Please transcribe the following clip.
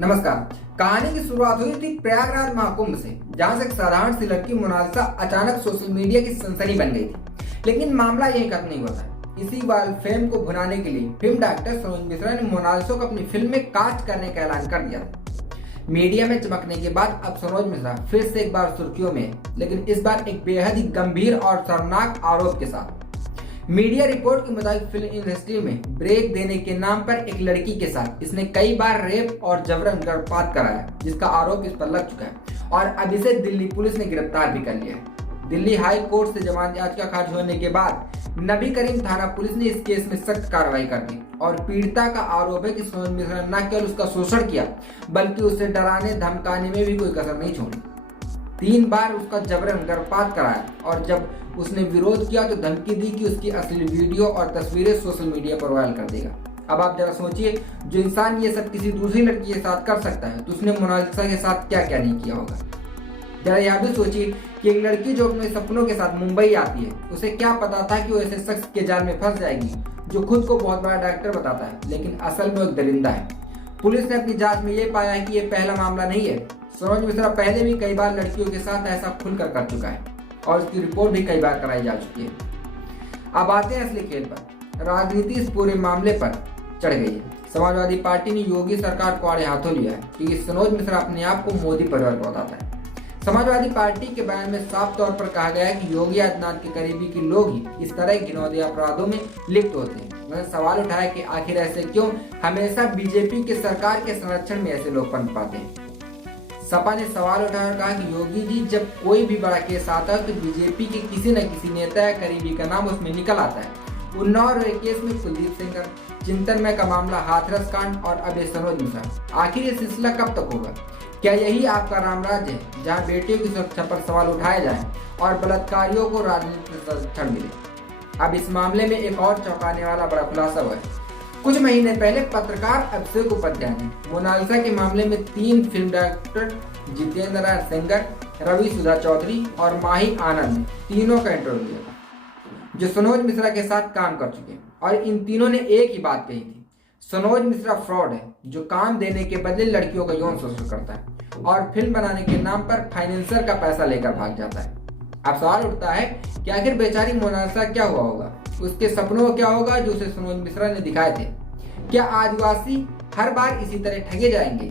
नमस्कार। कहानी की शुरुआत हुई थी प्रयागराज महाकुंभ से, जहां से एक साधारण सी लड़की मोनालिसा अचानक सोशल मीडिया की सनसनी बन गई थी। लेकिन मामला यही खत्म नहीं होता है। इसी बार फेम को भुनाने के लिए फिल्म डायरेक्टर सनोज मिश्रा ने मोनालिसा को अपनी फिल्म में कास्ट करने का ऐलान कर दिया था। मीडिया में चमकने के बाद अब सनोज मिश्रा फिर से एक बार सुर्खियों में है, लेकिन इस बार एक बेहद ही गंभीर और शर्मनाक आरोप के साथ। मीडिया रिपोर्ट के मुताबिक फिल्म इंडस्ट्री में ब्रेक देने के नाम पर एक लड़की के साथ इसने कई बार रेप और जबरन गर्भपात कराया, जिसका आरोप इस पर लग चुका है और अब इसे दिल्ली पुलिस ने गिरफ्तार भी कर लिया है। दिल्ली हाई कोर्ट से जमानत याचिका खारिज होने के बाद नबी करीम थाना पुलिस ने इस केस में सख्त कार्रवाई कर दी और पीड़िता का आरोप है कि सनोज मिश्रा ने न केवल उसका शोषण किया, बल्कि उसे डराने धमकाने में भी कोई कसर नहीं छोड़ी। 3 बार उसका जबरन गर्भपात कराया और जब उसने विरोध किया तो धमकी दी कि उसकी असली वीडियो और तस्वीरें सोशल मीडिया पर वायरल कर देगा। अब आप जरा सोचिए, जो इंसान ये सब किसी दूसरी लड़की के साथ कर सकता है, तो उसने मोनालिसा के साथ क्या क्या नहीं किया होगा। जरा यह भी सोचिए कि एक लड़की जो अपने सपनों के साथ मुंबई आती है, उसे क्या पता था कि वो ऐसे शख्स के जाल में फंस जाएगी जो खुद को बहुत बड़ा डायरेक्टर बताता है, लेकिन असल में एक दरिंदा है। पुलिस ने अपनी जांच में ये पाया है कि ये पहला मामला नहीं है। सनोज मिश्रा पहले भी कई बार लड़कियों के साथ ऐसा खुलकर कर चुका है और उसकी रिपोर्ट भी कई बार कराई जा चुकी है। अब आते हैं असली खेल पर। राजनीति इस पूरे मामले पर चढ़ गई है। समाजवादी पार्टी ने योगी सरकार को आड़े हाथों लिया है, क्योंकि सनोज मिश्रा अपने आप को मोदी परिवार को बताता है। समाजवादी पार्टी के बयान में साफ तौर पर कहा गया है कि योगी आदित्यनाथ के करीबी के लोग ही इस तरह घिनौने अपराधों में लिप्त होते हैं। उन्होंने सवाल उठाया कि आखिर ऐसे क्यों हमेशा बीजेपी के सरकार के संरक्षण में ऐसे लोग पनप पाते हैं। सपा ने सवाल उठाकर कहा कि योगी जी, जब कोई भी बड़ा केस आता है तो बीजेपी के किसी न किसी नेता या करीबी का नाम उसमें निकल आता है। उन्नाव केस में कुलदीप सेंगर, चिंतनमय का मामला हाथरस कांड और अब सनोज मिश्रा। आखिर ये सिलसिला कब तक होगा? क्या यही आपका रामराज्य है, जहां बेटियों की सुरक्षा पर सवाल उठाए जाएं और बलात्कारियों को राजनीतिक संरक्षण मिले? अब इस मामले में एक और चौंकाने वाला बड़ा खुलासा हुआ है। कुछ महीने पहले पत्रकार अभिषेक उपाध्याय ने मोनालिसा के मामले में 3 फिल्म डायरेक्टर जितेंद्र नारायण सेंगर, रवि सुधा चौधरी और माही आनंद तीनों का इंटरव्यू लिया, जो सनोज मिश्रा के साथ काम कर चुके हैं। और इन तीनों ने एक ही बात कही थी, सनोज मिश्रा फ्रॉड है, जो काम देने के बदले लड़कियों का यौन शोषण करता है और फिल्म बनाने के नाम पर फाइनेंसर का पैसा लेकर भाग जाता है। अब सवाल उठता है कि आखिर बेचारी मोनालिसा क्या हुआ होगा, उसके सपनों को क्या होगा जो उसे सनोज मिश्रा ने दिखाए थे। क्या आदिवासी हर बार इसी तरह ठगे जाएंगे?